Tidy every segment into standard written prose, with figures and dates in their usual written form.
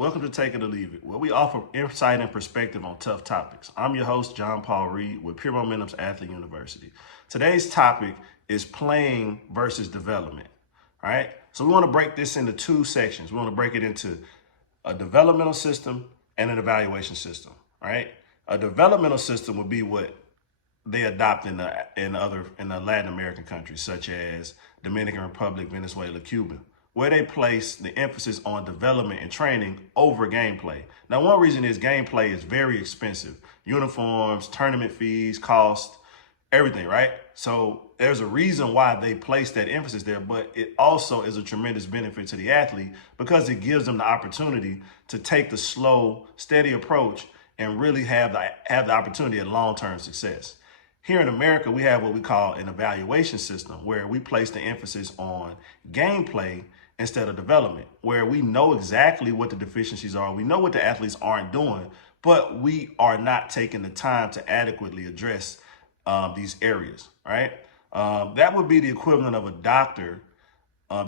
Welcome to Take It or Leave It, where we offer insight and perspective on tough topics. I'm your host, JonPaul Reed, with Pure Momentum's Athlete University. Today's topic is playing versus development. All right, so we want to break this into two sections. We want to break it into a developmental system and an evaluation system. All right, a developmental system would be what they adopt in the Latin American countries, such as Dominican Republic, Venezuela, Cuba, where they place the emphasis on development and training over gameplay. Now, one reason is gameplay is very expensive. Uniforms, tournament fees, cost, everything, right? So there's a reason why they place that emphasis there, but it also is a tremendous benefit to the athlete because it gives them the opportunity to take the slow, steady approach and really have the opportunity at long-term success. Here in America, we have what we call an evaluation system, where we place the emphasis on gameplay instead of development, where we know exactly what the deficiencies are. We know what the athletes aren't doing, but we are not taking the time to adequately address these areas, right? That would be the equivalent of a doctor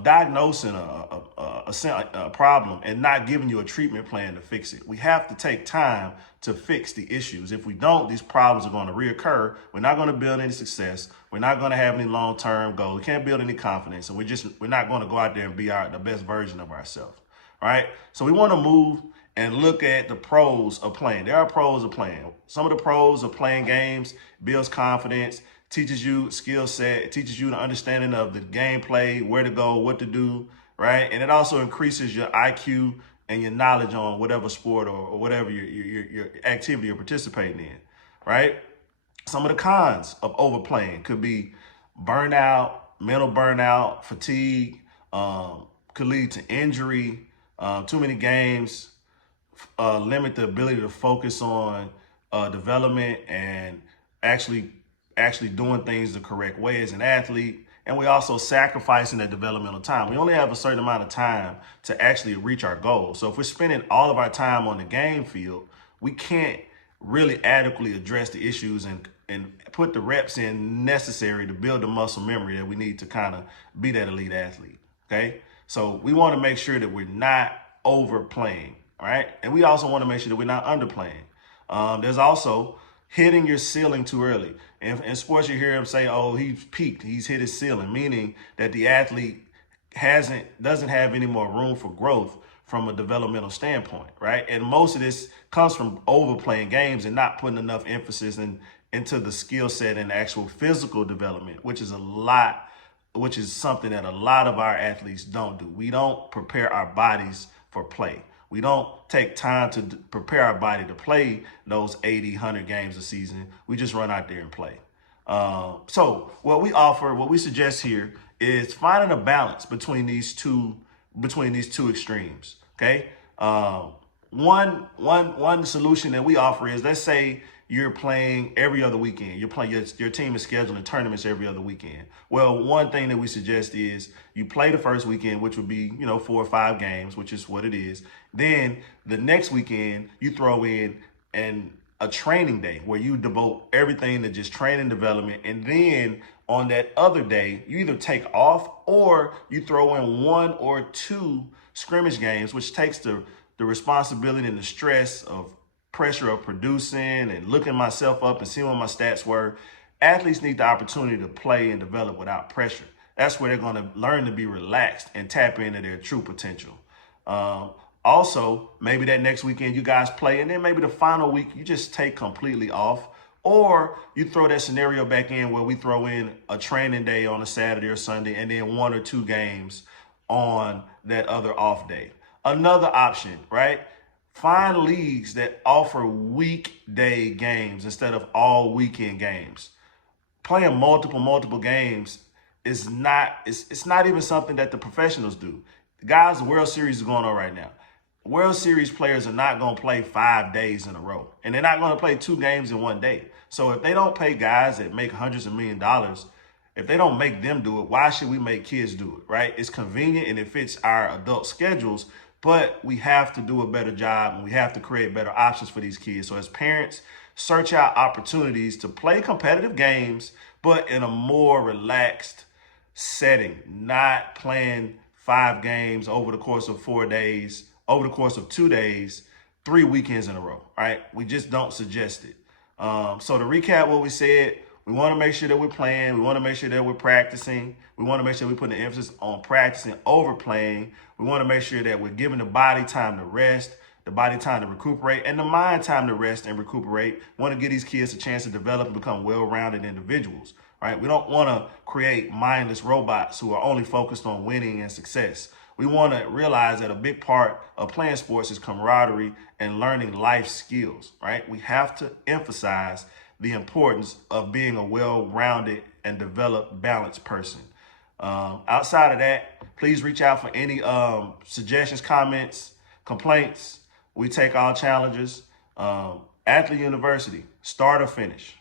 diagnosing a problem and not giving you a treatment plan to fix it. We have to take time to fix the issues. If we don't, these problems are going to reoccur. We're not going to build any success. We're not going to have any long-term goals. We can't build any confidence, and we're not going to go out there and be the best version of ourselves. All right. So we want to move and look at the pros of playing. There are pros of playing. Some of the pros of playing games builds confidence, teaches you skill set, it teaches you the understanding of the gameplay, where to go, what to do, right? And it also increases your IQ and your knowledge on whatever sport or whatever your activity you're participating in, right? Some of the cons of overplaying could be burnout, mental burnout, fatigue, could lead to injury, too many games, limit the ability to focus on development and actually doing things the correct way as an athlete. And we also sacrificing that developmental time. We only have a certain amount of time to actually reach our goals. So if we're spending all of our time on the game field, we can't really adequately address the issues and put the reps in necessary to build the muscle memory that we need to kind of be that elite athlete, okay? So we want to make sure that we're not overplaying, all right? And we also want to make sure that we're not underplaying. There's also hitting your ceiling too early. In sports, you hear him say, oh, he's peaked, he's hit his ceiling, meaning that the athlete doesn't have any more room for growth from a developmental standpoint, right? And most of this comes from overplaying games and not putting enough emphasis into the skill set and actual physical development, which is something that a lot of our athletes don't do. We don't prepare our bodies for play. We don't take time to prepare our body to play those 80, 100 games a season. We just run out there and play. So what we suggest here is finding a balance between these two extremes. Okay. One solution that we offer is, let's say you're playing every other weekend. Your team is scheduling tournaments every other weekend. Well, one thing that we suggest is you play the first weekend, which would be, 4 or 5 games, which is what it is. Then the next weekend you throw in a training day where you devote everything to just training development. And then on that other day, you either take off or you throw in 1 or 2 scrimmage games, which takes the responsibility and the stress of pressure of producing and looking myself up and seeing what my stats were. Athletes need the opportunity to play and develop without pressure. That's where they're going to learn to be relaxed and tap into their true potential. Also, maybe that next weekend you guys play, and then maybe the final week you just take completely off, or you throw that scenario back in where we throw in a training day on a Saturday or Sunday and then 1 or 2 games on that other off day. Another option, right? Find leagues that offer weekday games instead of all weekend games. Playing multiple games is it's not even something that the professionals do. Guys, the World Series is going on right now. World Series players are not going to play 5 days in a row, and they're not going to play 2 games in 1 day. So if they don't pay guys that make hundreds of $millions, if they don't make them do it, why should we make kids do it, right? It's convenient and it fits our adult schedules, but we have to do a better job and we have to create better options for these kids. So as parents, search out opportunities to play competitive games, but in a more relaxed setting, not playing 5 games over the course of 4 days over the course of 2 days, 3 weekends in a row, right? We just don't suggest it. So to recap what we said, we want to make sure that we're playing. We want to make sure that we're practicing. We want to make sure we put the emphasis on practicing over playing. We want to make sure that we're giving the body time to rest, the body time to recuperate, and the mind time to rest and recuperate. We want to give these kids a chance to develop and become well-rounded individuals, right? We don't want to create mindless robots who are only focused on winning and success. We want to realize that a big part of playing sports is camaraderie and learning life skills, right? We have to emphasize the importance of being a well-rounded and developed, balanced person. Outside of that, please reach out for any suggestions, comments, complaints. We take all challenges. Athlete University, start or finish.